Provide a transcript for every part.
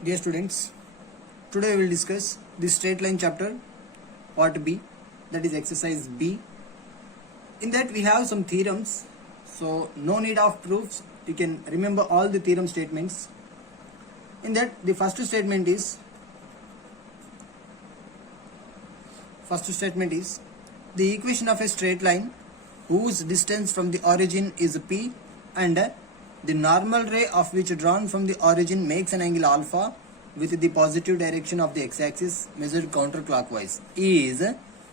Dear students, today we will discuss the straight line chapter, part B, that is exercise B. In that we have some theorems, so no need of proofs, you can remember all the theorem statements. In that the first statement is the equation of a straight line whose distance from the origin is P and the normal ray of which drawn from the origin makes an angle alpha with the positive direction of the x-axis measured counterclockwise is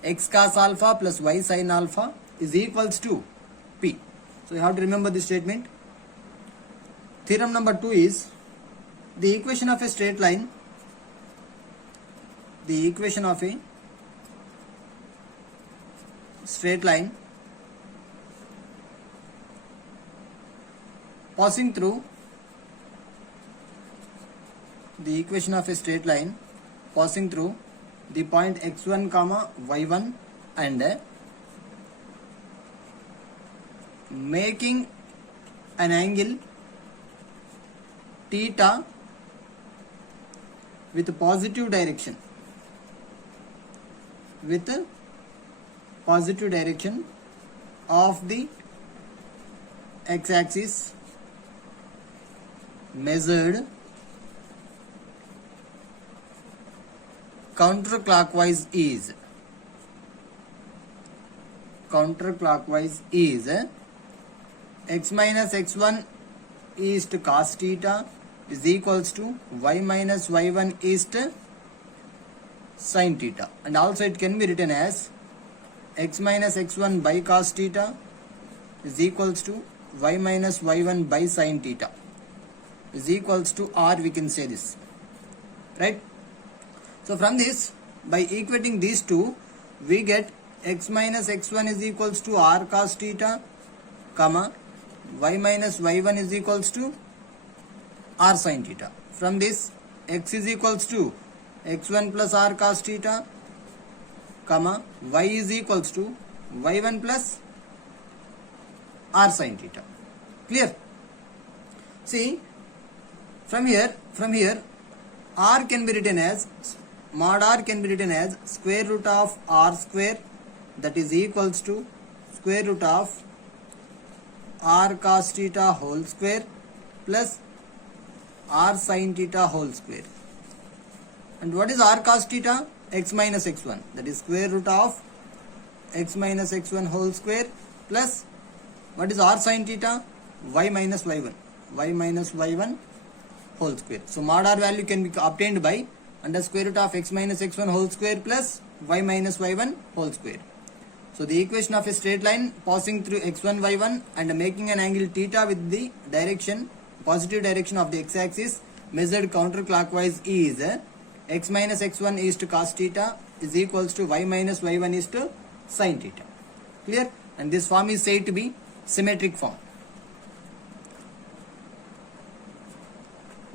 x cos alpha plus y sin alpha is equals to P. So you have to remember this statement. Theorem number 2 is the equation of a straight line passing through the point x1 comma y1 and making an angle theta with positive direction of the x-axis measured counterclockwise is x minus x1 is to cos theta is equals to y minus y1 is to sin theta, and also it can be written as x minus x1 by cos theta is equals to y minus y1 by sin theta is equals to r. We can say this, right? So from this, by equating these two, we get x minus x1 is equals to r cos theta, comma y minus y1 is equals to r sin theta. From this, x is equals to x1 plus r cos theta, comma y is equals to y1 plus r sin theta. Clear? See, from here r can be written as mod r can be written as square root of r square, that is equals to square root of r cos theta whole square plus r sin theta whole square. And what is r cos theta? X minus x1, that is square root of x minus x1 whole square plus what is r sin theta? Y minus y1 whole square. So mod r value can be obtained by under square root of x minus x1 whole square plus y minus y1 whole square. So the equation of a straight line passing through x1 y1 and making an angle theta with the positive direction of the x-axis measured counterclockwise is x minus x1 is to cos theta is equals to y minus y1 is to sin theta. Clear? And this form is said to be symmetric form.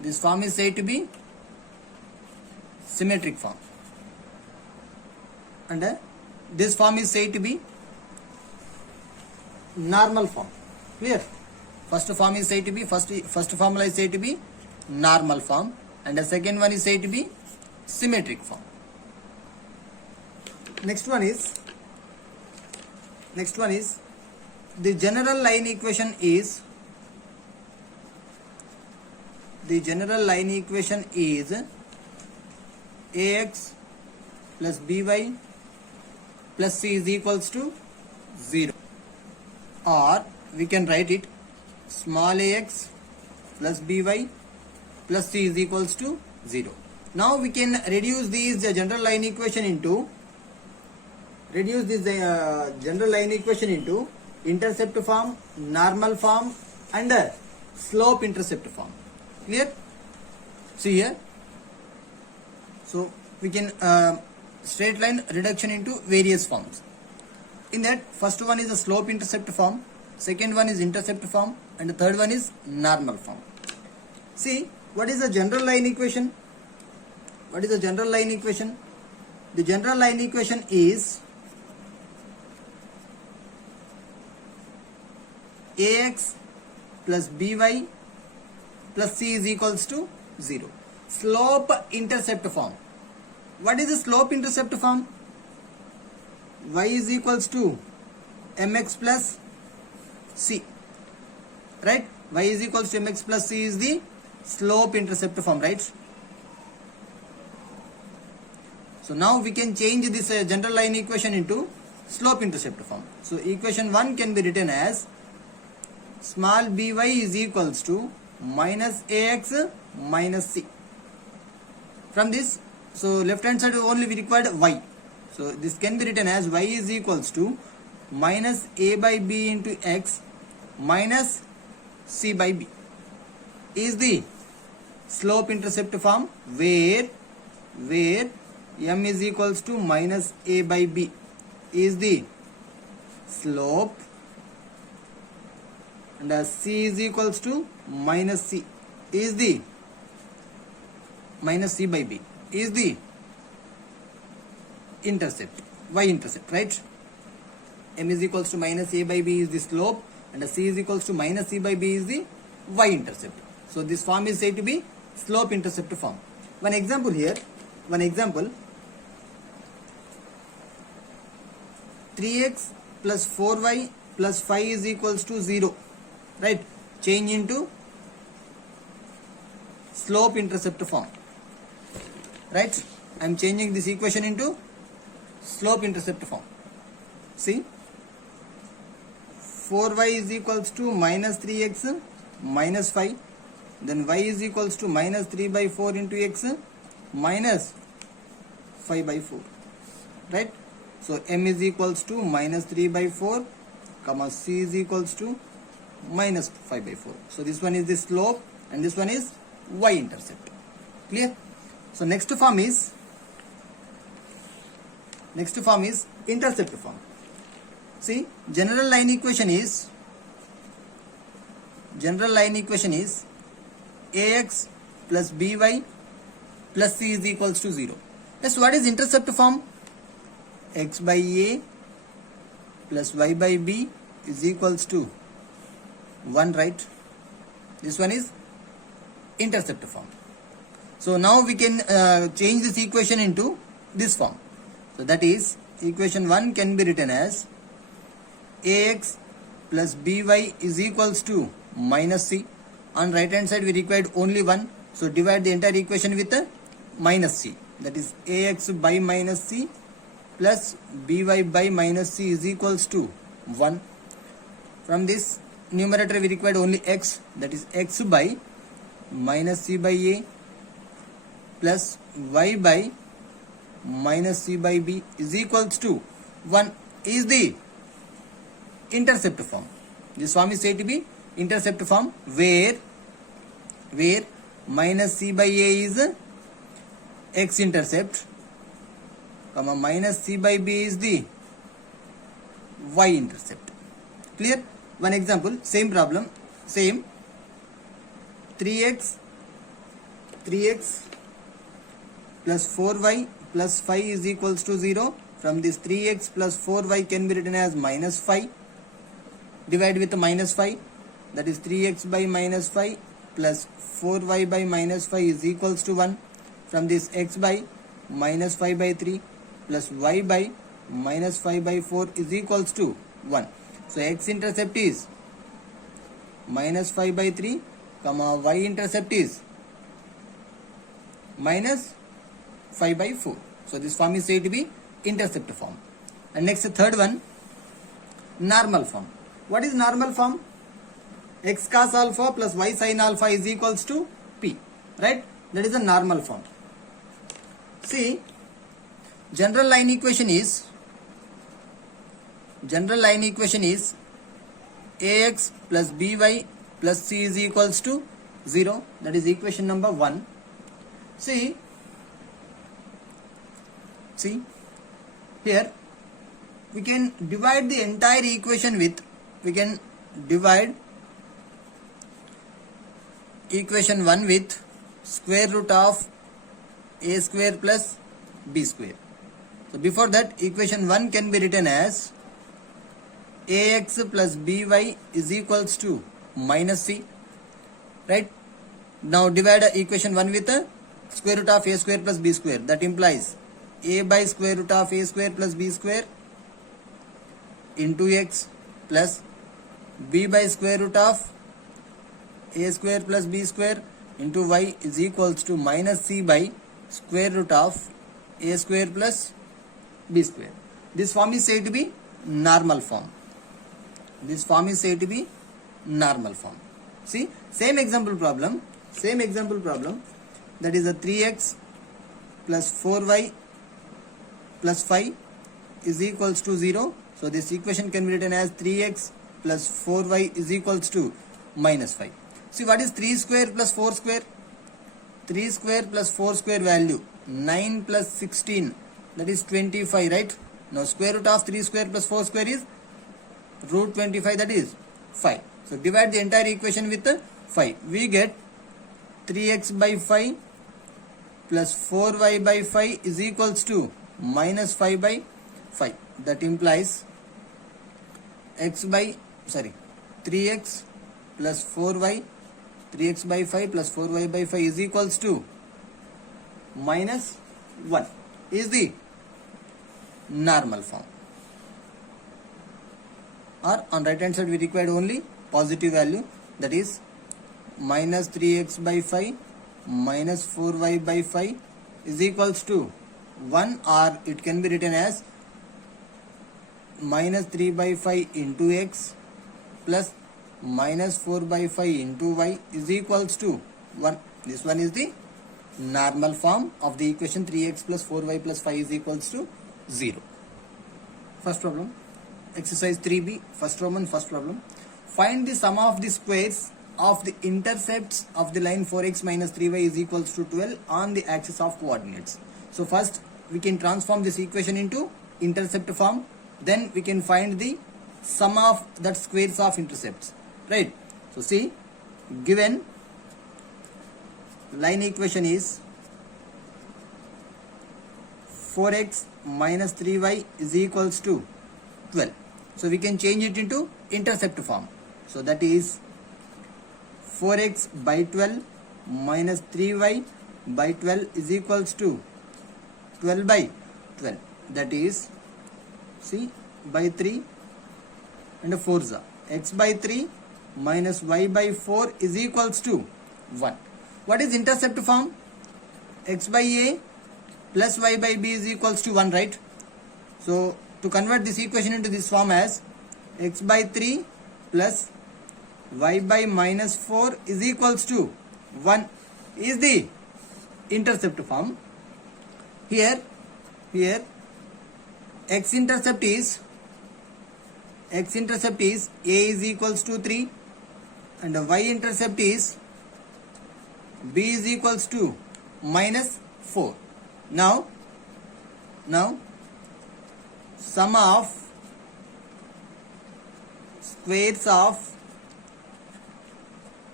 This form is said to be symmetric form, and this form is said to be normal form. Clear? First formula is said to be normal form, and the second one is said to be symmetric form. Next one is the general line equation is ax plus by plus c is equals to 0, or we can write it small ax plus by plus c is equals to 0. Now we can reduce this general line equation into intercept form, normal form and slope intercept form. Clear? See here. So we can straight line reduction into various forms. In that, first one is a slope intercept form, second one is intercept form, and the third one is normal form. See, what is the general line equation? The general line equation is ax plus by plus c is equals to 0. slope intercept form. What is the slope intercept form? Y is equals to mx plus c, right? Y is equals to mx plus c is the slope intercept form, right? So now we can change this general line equation into slope intercept form. So equation 1 can be written as small by is equals to minus ax minus c. From this, so left hand side only we required y. So this can be written as y is equals to minus a by b into x minus c by b is the slope intercept form where m is equals to minus a by b is the slope and c is equals to minus c is the minus c by b is the intercept, y intercept, right? M is equals to minus a by b is the slope and c is equals to minus c by b is the y intercept. So this form is said to be slope intercept form. One example here, 3x plus 4y plus 5 is equals to 0, right? Change into slope intercept form, right? I am changing this equation into slope intercept form. See, 4y is equals to minus 3x minus 5, then y is equals to minus 3 by 4 into x minus 5 by 4, right? So m is equals to minus 3 by 4 comma c is equals to minus 5 by 4. So this one is the slope and this one is y intercept. Clear? So next form is intercept form. See, general line equation is ax plus by plus c is equals to 0. Yes, what is intercept form? X by a plus y by b is equals to 1, right? This one is intercept form. So now we can change this equation into this form. So that is equation 1 can be written as ax plus by is equals to minus c. On right hand side we required only 1. So divide the entire equation with minus c. That is ax by minus c plus by minus c is equals to 1. From this numerator we required only x, that is x by minus c by a plus y by minus c by b is equals to 1 is the intercept form. This form is said to be intercept form where minus c by a is x intercept comma minus c by b is the y intercept. Clear? One example, same problem, same 3x plus 4y plus 5 is equals to 0. From this 3x plus 4y can be written as minus 5. Divide with minus 5, that is 3x by minus 5 plus 4y by minus 5 is equals to 1. From this x by minus 5 by 3 plus y by minus 5 by 4 is equals to 1. So x intercept is minus 5 by 3 comma y intercept is minus 5 by 4. So this form is said to be intercept form. And next, the third one, normal form. What is normal form? X cos alpha plus y sin alpha is equals to p, right? That is a normal form. See, general line equation is ax plus by plus c is equals to 0. That is equation number 1. See here we can divide the entire equation with, equation 1 with square root of a square plus b square. So before that, equation 1 can be written as ax plus by is equals to minus c, right? Now divide equation 1 with square root of a square plus b square. That implies a by square root of a square plus b square into x plus b by square root of a square plus b square into y is equals to minus c by square root of a square plus b square. This form is said to be normal form. This form is said to be normal form. See, same example problem, that is a 3x plus 4y plus 5 is equals to 0. So this equation can be written as 3x plus 4y is equals to minus 5. See, what is 3 square plus 4 square? 3 square plus 4 square value 9 plus 16, that is 25, right? Now square root of 3 square plus 4 square is root 25, that is 5. So divide the entire equation with 5. We get 3x by 5 plus 4y by 5 is equals to minus 5 by 5. That implies 3x plus 4y, 3x by 5 plus 4y by 5 is equals to minus 1 is the normal form. Or on right hand side we required only positive value, that is minus 3x by 5 minus 4y by 5 is equals to 1, or it can be written as minus 3 by 5 into x plus minus 4 by 5 into y is equals to 1. This one is the normal form of the equation 3x plus 4y plus 5 is equals to 0. First problem, exercise 3b, first Roman first problem. Find the sum of the squares of the intercepts of the line 4x minus 3y is equals to 12 on the axis of coordinates. So first we can transform this equation into intercept form, then we can find the sum of that squares of intercepts, right? So see, given line equation is 4x minus 3y is equals to 12. So we can change it into intercept form. So that is 4x by 12 minus 3y by 12 is equals to 12 by 12. That is, see, by 3 and 4s. X by 3 minus y by 4 is equals to 1. What is intercept form? X by a plus y by b is equals to 1, right? So to convert this equation into this form as x by 3 plus y by minus 4 is equals to 1 is the intercept form. Here x intercept is a is equals to 3 and y intercept is b is equals to minus 4. Now sum of squares of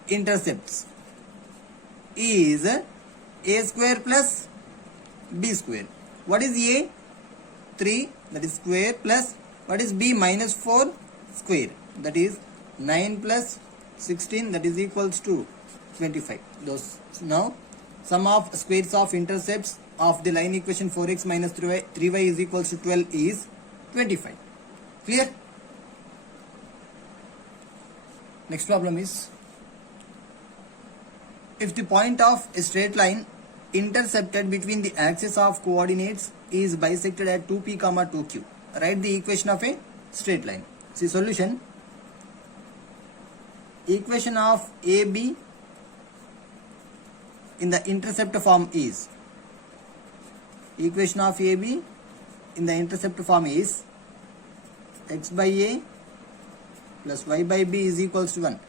intercepts is a square plus b square. What is a? 3, that is square, plus what is b? Minus 4 square, that is 9 plus 16, that is equals to 25. Those now sum of squares of intercepts of the line equation 4x minus 3y is equals to 12 is 25. Clear? Next problem is, if the point of a straight line intercepted between the axis of coordinates is bisected at 2p, 2q, write the equation of a straight line. See solution. Equation of AB in the intercept form is, equation of AB in the intercept form is x by a plus y by b is equals to 1.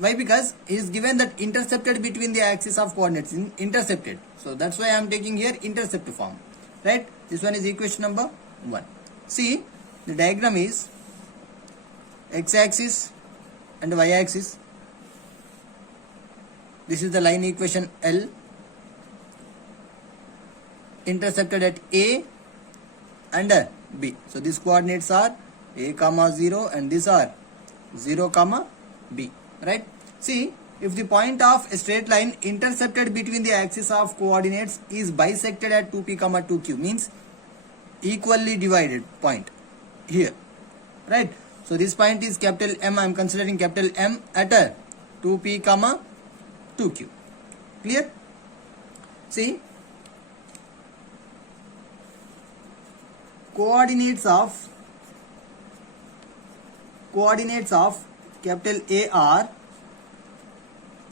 Why? Because it is given that intercepted between the axis of coordinates, intercepted. So that's why I am taking here intercept form, right? This one is equation number 1. See, the diagram is x-axis and y-axis. This is the line equation L, intercepted at A and B. So these coordinates are A, 0 and these are 0, B. Right? See, If the point of a straight line intercepted between the axis of coordinates is bisected at 2p comma 2q, means equally divided point here, right? So this point is capital M. I am considering capital M at a 2p comma 2q. Clear? See, coordinates of capital A are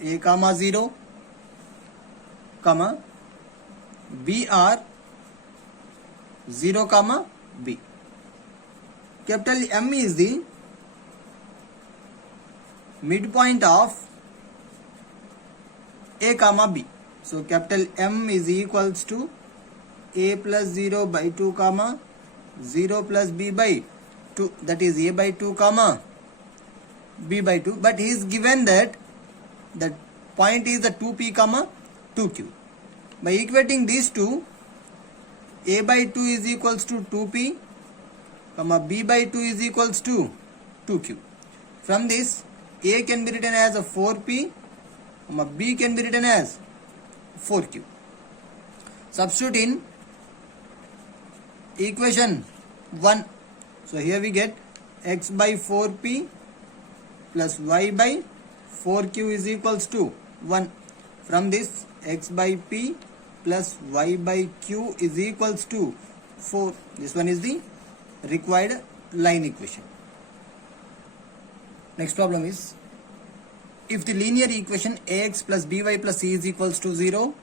a comma 0 comma B are 0 comma B. Capital M is the midpoint of A comma B. So capital M is equals to A plus 0 by 2 comma 0 plus B by 2, that is A by 2 comma B by 2, but he is given that the point is the 2p comma 2q. By equating these two, A by 2 is equals to 2p comma B by 2 is equals to 2q. From this, A can be written as a 4p comma B can be written as 4q. Substitute in equation 1. So here we get x by 4p plus y by 4q is equals to 1. From this, x by p plus y by q is equals to 4. This one is the required line equation. Next problem is, if the linear equation ax plus by plus c is equals to 0,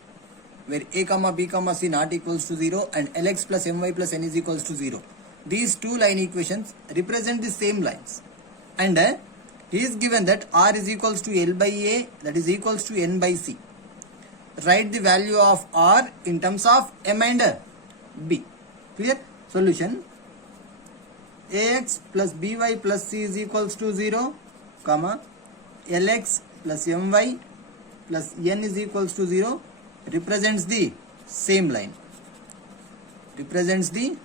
where a comma b comma c not equals to 0 and lx plus my plus n is equals to 0, these two line equations represent the same lines, and he is given that r is equals to L by A, that is equals to n by C. Write the value of r in terms of m and b. Clear? Solution: ax plus by plus c is equals to 0, comma lx plus my plus n is equals to 0 represents the same line. Represents the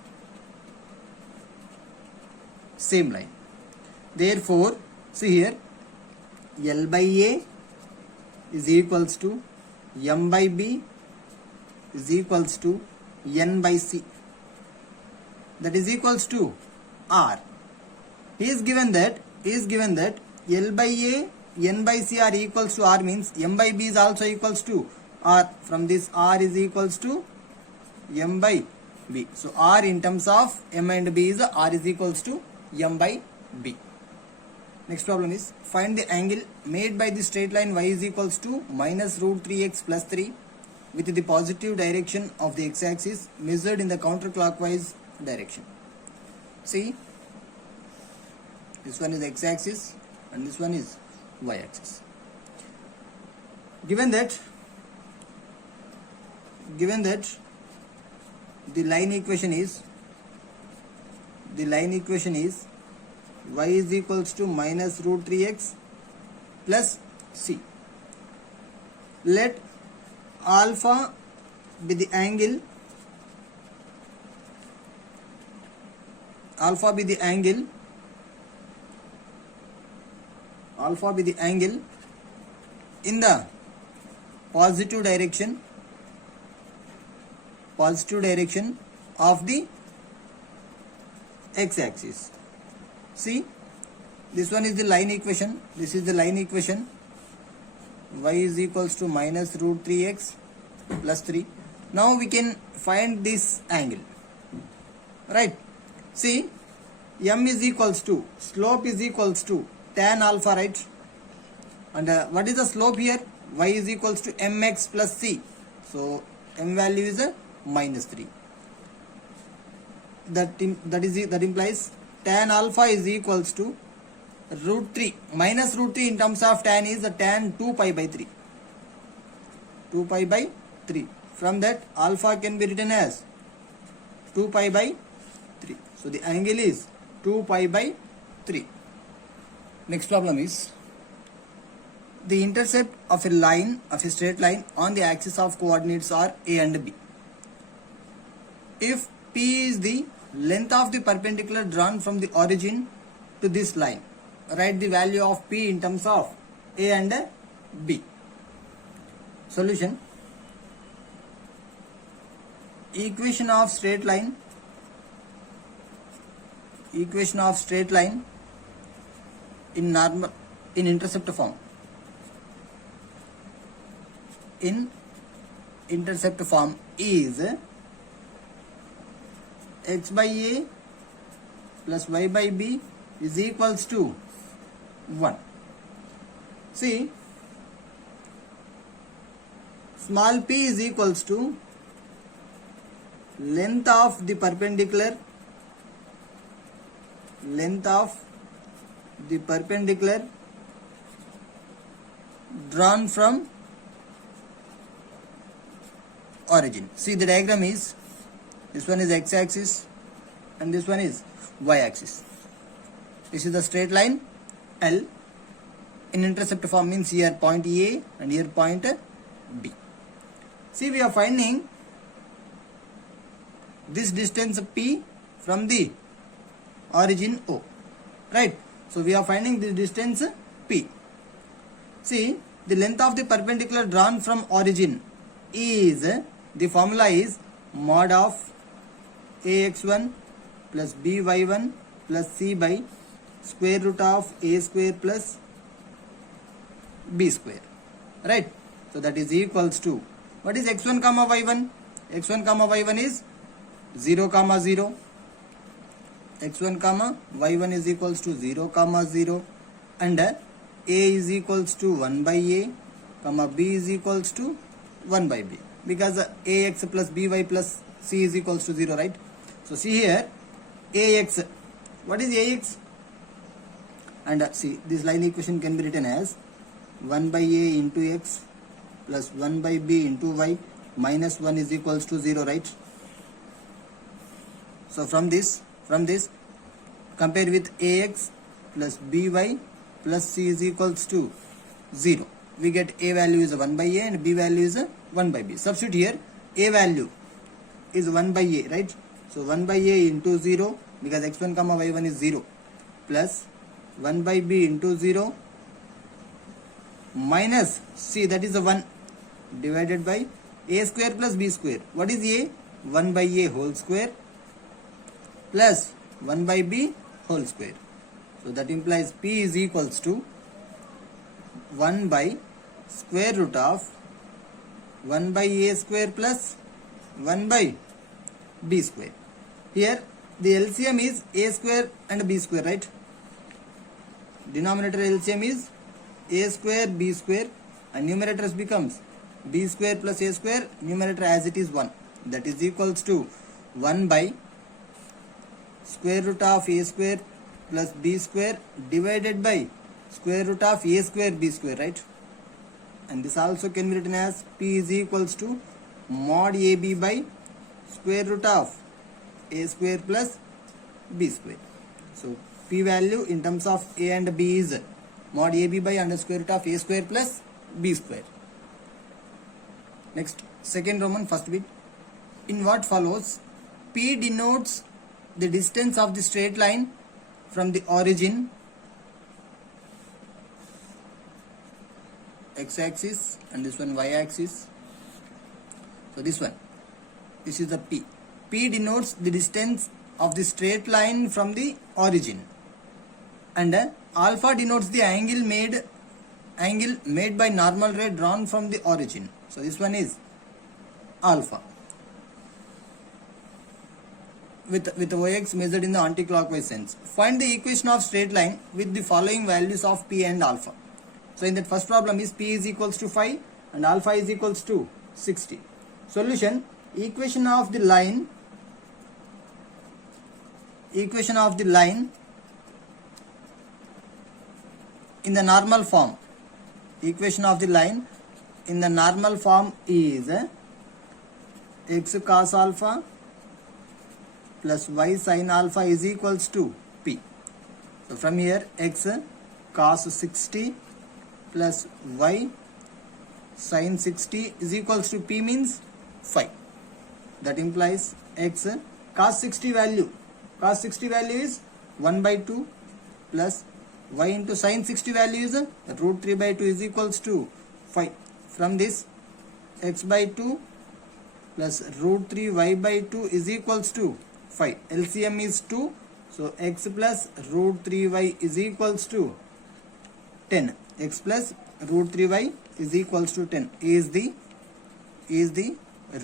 same line. Therefore, see here, L by A is equals to m by b is equals to n by c, that is equals to r. He is given that L by A, n by c are equals to r, means m by b is also equals to r. From this, r is equals to m by b. So r in terms of m and b is r is equals to m by b. Next problem is, find the angle made by the straight line y is equals to minus root 3x plus 3 with the positive direction of the x-axis measured in the counterclockwise direction. See, this one is x-axis and this one is y-axis. Given that the line equation is y is equals to minus root 3x plus c. Let alpha be the angle in the positive direction of the x-axis. See, this one is the line equation, this is the line equation, y is equals to minus root 3x plus 3. Now we can find this angle, right? See, m is equals to, slope is equals to tan alpha, right? And what is the slope here? Y is equals to mx plus c. So m value is minus 3. That implies tan alpha is equals to root 3. Minus root 3 in terms of tan is the tan 2 pi by 3. 2 pi by 3. From that, alpha can be written as 2 pi by 3. So the angle is 2 pi by 3. Next problem is, the intercept of a straight line on the axis of coordinates are A and B. If P is the length of the perpendicular drawn from the origin to this line, write the value of P in terms of A and B. Solution. Equation of straight line in intercept form. In intercept form is x by a plus y by b is equals to 1. See, small p is equals to length of the perpendicular drawn from origin. See, the diagram is, this one is x-axis and this one is y-axis. This is the straight line L. In intercept form means here point A and here point B. See, we are finding this distance P from the origin O, right? So we are finding this distance P. See, the length of the perpendicular drawn from origin is, the formula is mod of ax1 plus by1 plus c by square root of a square plus b square, right? So that is equals to, what is x1 comma y1? x1 comma y1 is 0 comma 0. x1 comma y1 is equals to 0 comma 0, and a is equals to 1 by a comma b is equals to 1 by b, because ax plus by plus c is equals to 0, right? So see here, ax, what is ax? And see, this line equation can be written as 1 by a into x plus 1 by b into y minus 1 is equals to 0, right? So from this compare with ax plus by plus c is equals to 0. We get a value is 1 by a and b value is 1 by b. Substitute here, a value is 1 by a, right? So 1 by a into 0, because x1 comma y1 is 0, plus 1 by b into 0 minus c, that is a 1, divided by a square plus b square. What is a? 1 by a whole square plus 1 by b whole square. So that implies p is equals to 1 by square root of 1 by a square plus 1 by b square. Here the LCM is a square and b square, right? Denominator LCM is a square b square and numerator becomes b square plus a square, numerator as it is 1. That is equals to 1 by square root of a square plus b square divided by square root of a square b square, right? And this also can be written as p is equals to mod ab by square root of a square plus b square. So p value in terms of a and b is mod ab by under square root of a square plus b square. Next, second Roman, first bit. In what follows, p denotes the distance of the straight line from the origin, x-axis, and this one y-axis. So this is the p. P denotes the distance of the straight line from the origin, and alpha denotes the angle made by normal ray drawn from the origin. So this one is alpha, with Ox measured in the anti-clockwise sense. Find the equation of straight line with the following values of p and alpha. So in that first problem is p is equals to 5 and alpha is equals to 60. Solution, equation of the line in the normal form. Equation of the line in the normal form is x cos alpha plus y sin alpha is equals to p. So from here, x cos 60 plus y sin 60 is equals to p means 5. That implies x cos 60 value is 1 by 2 plus y into sin 60 value is root 3 by 2 is equals to 5. From this, x by 2 plus root 3 y by 2 is equals to 5. LCM is 2. So x plus root 3y is equals to 10. X plus root 3y is equals to 10 is the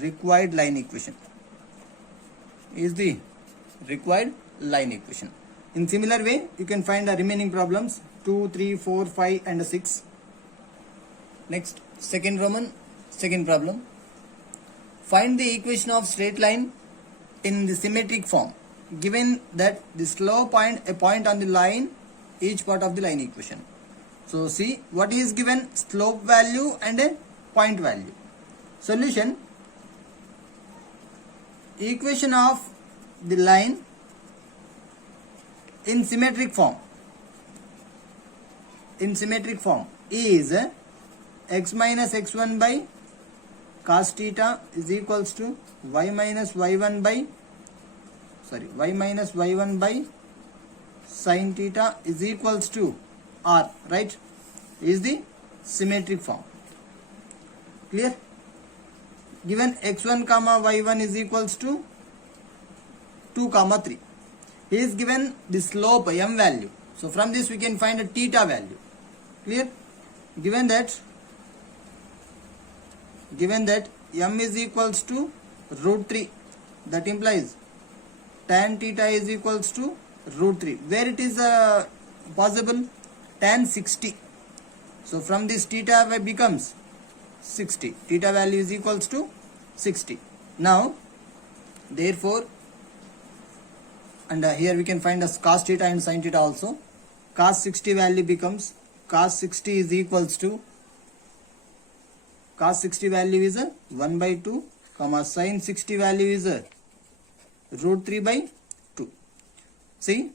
required line equation. Is the required line equation. In similar way, you can find the remaining problems 2, 3, 4, 5 and 6. Next, second problem. Find the equation of straight line in the symmetric form, given that the slope point, a point on the line, each part of the line equation. So see what is given: slope value and a point value. Solution: equation of the line in symmetric form is x minus x1 by cos theta is equals to y minus y1 by sin theta is equals to r, right? Is the symmetric form. Clear? Given x1 comma y1 is equals to 2 comma 3. He is given the slope m value. So from this we can find a theta value. Clear? Given that m is equals to root 3, that implies tan theta is equals to root 3. Where it is possible? Tan 60. So from this theta becomes 60. Theta value is equals to 60. Now, therefore, and here we can find as cos theta and sin theta also. Cos 60 value becomes, cos 60 is equals to, cos 60 value is 1 by 2, comma sin 60 value is root 3 by 2. See,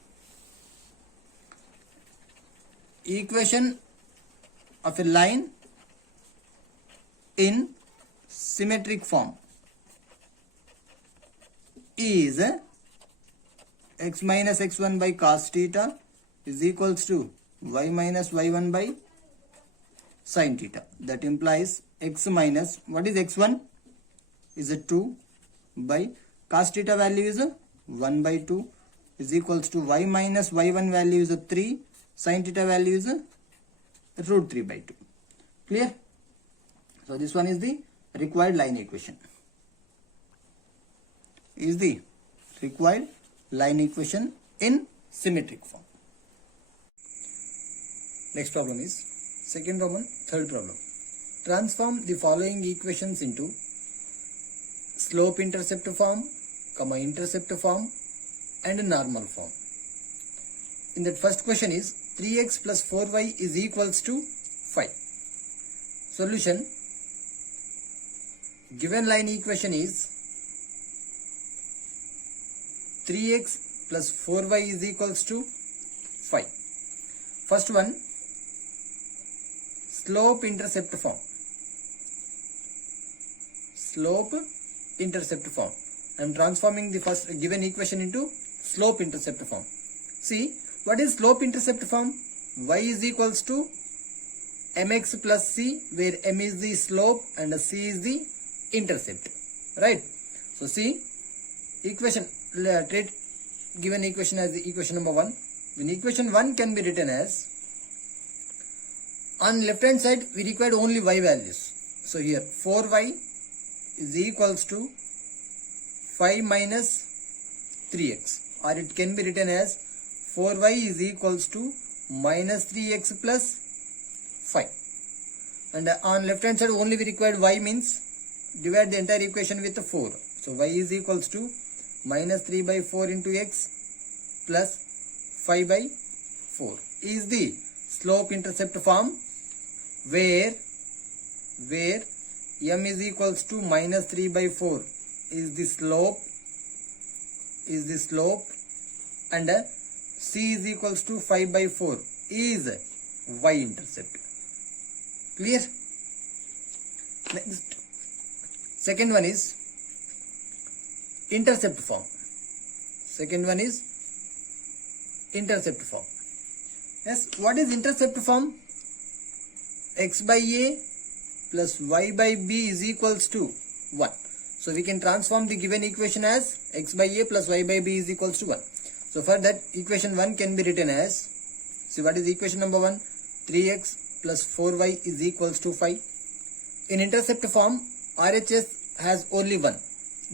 equation of a line in symmetric form is x minus x1 by cos theta is equals to y minus y1 by sin theta. That implies x minus, what is x1? Is a 2 by cos theta value is a 1 by 2 is equals to y minus y1 value is a 3, sin theta value is a root 3 by 2. Clear? So this one is the required line equation. Is the required line equation in symmetric form. Next problem is third problem. Transform the following equations into slope intercept form, comma intercept form and normal form. In that first question is 3x plus 4y is equals to 5. Solution: given line equation is 3x plus 4y is equals to 5. First one, slope intercept form. I am transforming the first given equation into slope intercept form. See, what is slope intercept form? Y is equals to mx plus c, where m is the slope and c is the intercept, right? So see, equation, treat given equation as the equation number 1. When equation 1 can be written as, on left hand side we required only y values. So here 4y is equals to 5 minus 3x, or it can be written as 4y is equals to minus 3x plus 5. And on left hand side only we required y, means divide the entire equation with 4. So y is equals to minus 3 by 4 into x plus 5 by 4 is the slope intercept form, where m is equals to minus 3 by 4 is the slope and c is equals to 5 by 4 is y intercept. Clear? Next, second one is intercept form. Yes, what is intercept form? X by a plus y by b is equals to 1. So we can transform the given equation as x by a plus y by b is equals to 1. So for that, equation 1 can be written as, see what is equation number 1? 3x plus 4y is equals to 5. In intercept form, RHS has only 1.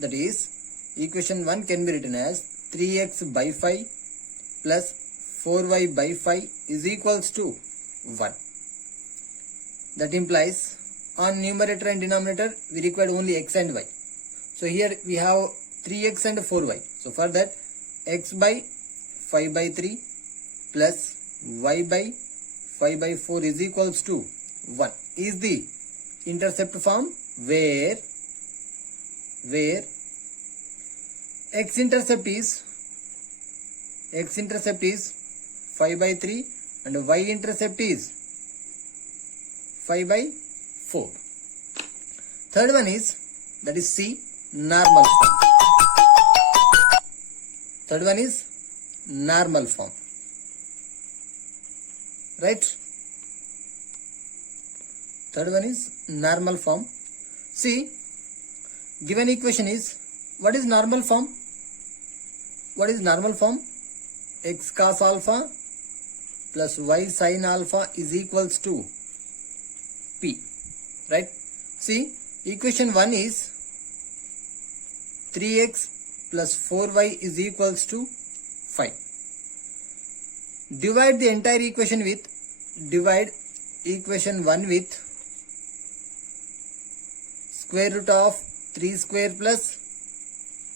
That is, equation 1 can be written as 3x by 5 plus 4y by 5 is equals to 1. That implies on numerator and denominator we require only x and y. So here we have 3x and 4y. So for that, x by 5 by 3 plus y by 5 by 4 is equals to 1 is the intercept form where x-intercept is 5 by 3 and y-intercept is 5 by 4. Third one is, that is C, normal form. Third one is normal form. Right? Third one is normal form. See, given equation is, what is normal form? What is normal form? X cos alpha plus y sin alpha is equals to P. Right? See, equation 1 is 3x plus 4y is equals to 5. Divide the entire equation with, divide equation 1 with square root of 3 square plus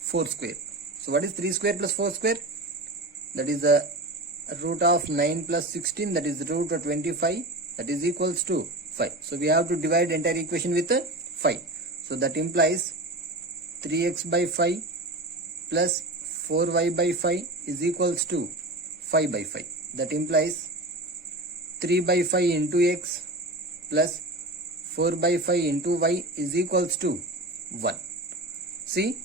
4 square. So what is 3 square plus 4 square? That is the root of 9 plus 16, that is root of 25, that is equals to 5. So we have to divide entire equation with 5. So that implies 3x by 5 plus 4y by 5 is equals to 5 by 5. That implies 3 by 5 into x plus 4 by 5 into y is equals to 1. See,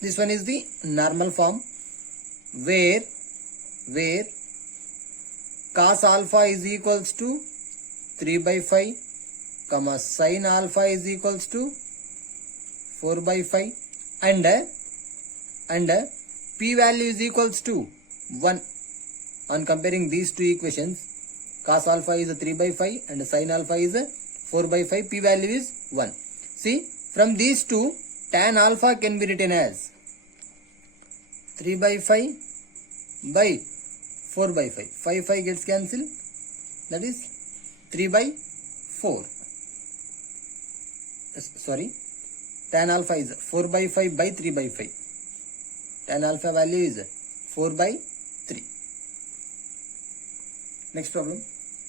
this one is the normal form where cos alpha is equals to 3 by 5 comma sin alpha is equals to 4 by 5 and p value is equals to 1. On comparing these two equations, cos alpha is 3 by 5 and sin alpha is 4 by 5, p value is 1. See, from these two, tan alpha can be written as 3 by 5 by 4 by 5. 5 gets cancelled, that is 3 by 4. Sorry, tan alpha is 4 by 5 by 3 by 5. Tan alpha value is 4 by 3. Next problem.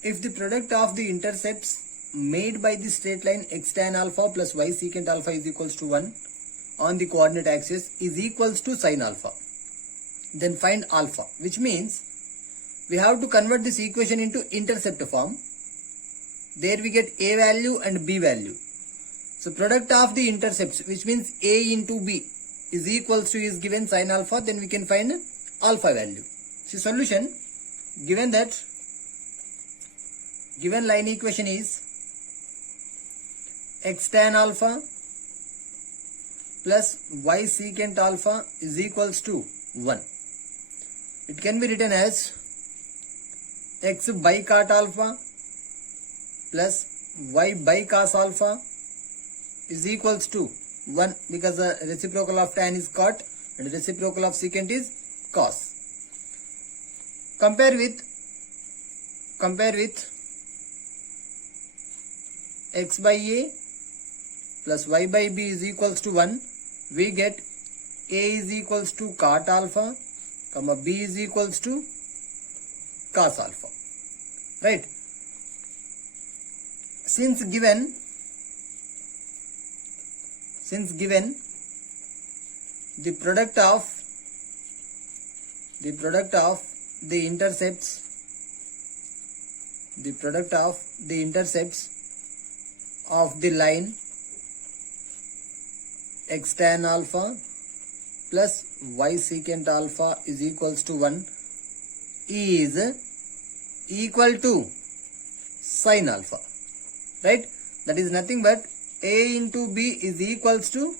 If the product of the intercepts made by the straight line x tan alpha plus y secant alpha is equals to 1 on the coordinate axis is equals to sin alpha, then find alpha, which means we have to convert this equation into intercept form. There we get a value and b value. So product of the intercepts, which means a into b, is equals to is given sin alpha, then we can find alpha value. So solution, given that given line equation is x tan alpha plus y secant alpha is equals to 1. It can be written as x by cot alpha plus y by cos alpha is equals to 1, because the reciprocal of tan is cot and the reciprocal of secant is cos. Compare with x by a plus y by b is equals to 1. We get a is equals to cot alpha comma b is equals to cos alpha. Right? Since given the product of the intercepts of the line x tan alpha plus y secant alpha is equals to 1 is equal to sin alpha. Right? that is nothing but A into B is equals to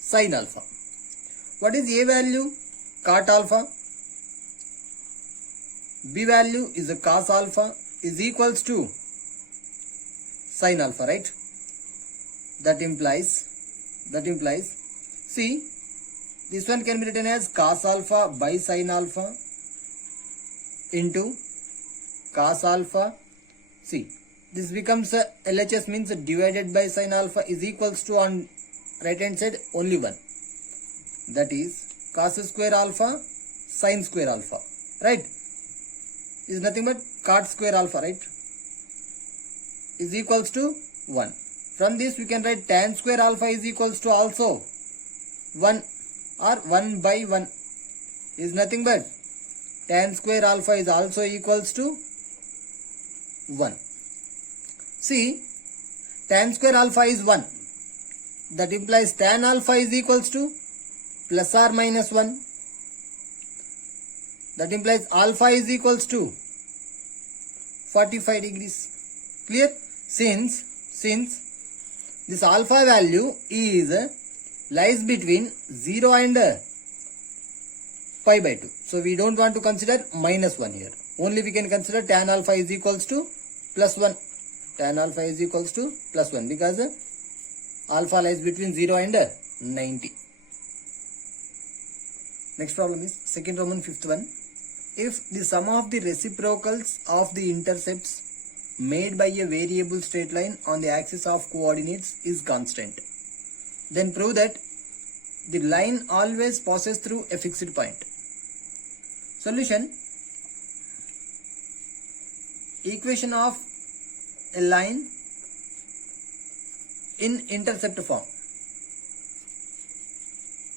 sin alpha. What is A value? Cot alpha. B value is a cos alpha is equals to sin alpha, right? That implies, see, this one can be written as cos alpha by sin alpha into cos alpha. See, this becomes LHS means divided by sin alpha is equals to on right hand side only one. That is cos square alpha sin square alpha, right? Is nothing but cot square alpha, right? Is equals to 1. From this we can write tan square alpha is equals to also 1 or 1 by 1 is nothing but tan square alpha is also equals to 1. See, tan square alpha is 1. That implies tan alpha is equals to plus or minus 1. That implies alpha is equals to 45 degrees. Clear? Since this alpha value is lies between 0 and pi by 2. So we don't want to consider minus 1 here. Only we can consider tan alpha is equals to plus 1. Tan alpha is equals to plus 1 because alpha lies between 0 and 90. Next problem is second Roman fifth one. If the sum of the reciprocals of the intercepts made by a variable straight line on the axis of coordinates is constant, then prove that the line always passes through a fixed point. Solution: equation of a line in intercept form.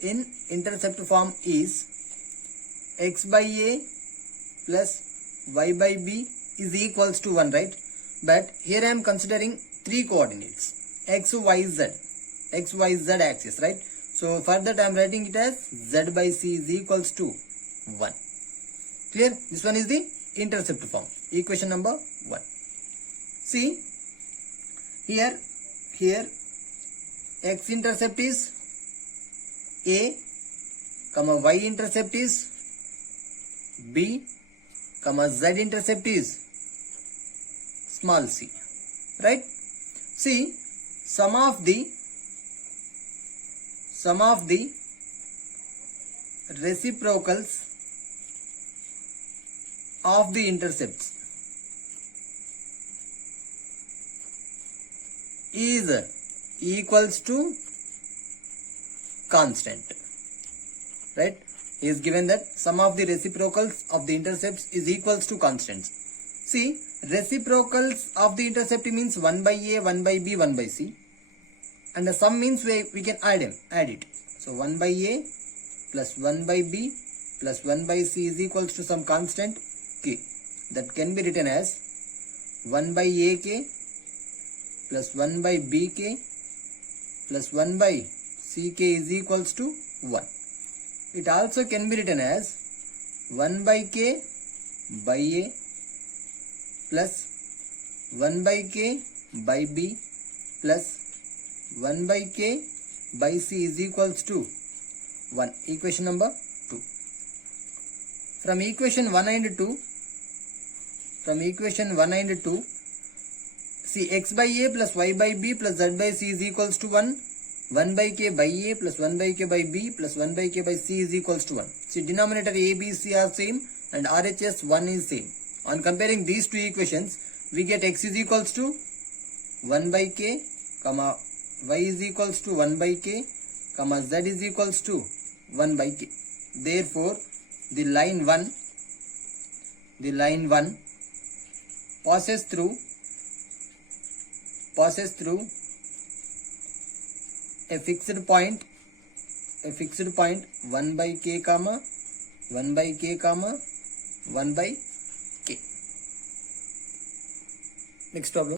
In intercept form is x by a plus y by b is equals to 1, right? But here I am considering three coordinates x, y, z axis, right? So for that I am writing it as z by c is equals to 1. Clear? This one is the intercept form, equation number 1. See, here x intercept is a, comma y intercept is b, comma z intercept is small c, right? See, sum of the reciprocals of the intercepts is equals to constant, right? He is given that sum of the reciprocals of the intercepts is equals to constants. See, reciprocals of the intercept means 1 by a, 1 by b, 1 by c, and the sum means we can add it. So 1 by a plus 1 by b plus 1 by c is equals to some constant k. That can be written as 1 by ak plus 1 by bk plus 1 by ck is equals to 1. It also can be written as 1 by k by a plus 1 by k by b plus 1 by k by c is equals to 1. Equation number 2. From equation 1 and 2, see, x by a plus y by b plus z by c is equals to 1. 1 by k by a plus 1 by k by b plus 1 by k by c is equals to 1. See, denominator a, b, c are same and RHS 1 is same. On comparing these two equations, we get x is equals to 1 by k, comma y is equals to 1 by k, comma z is equals to 1 by k. Therefore, the line 1 passes through a fixed point 1 by k comma 1 by k comma 1 by k. Next problem.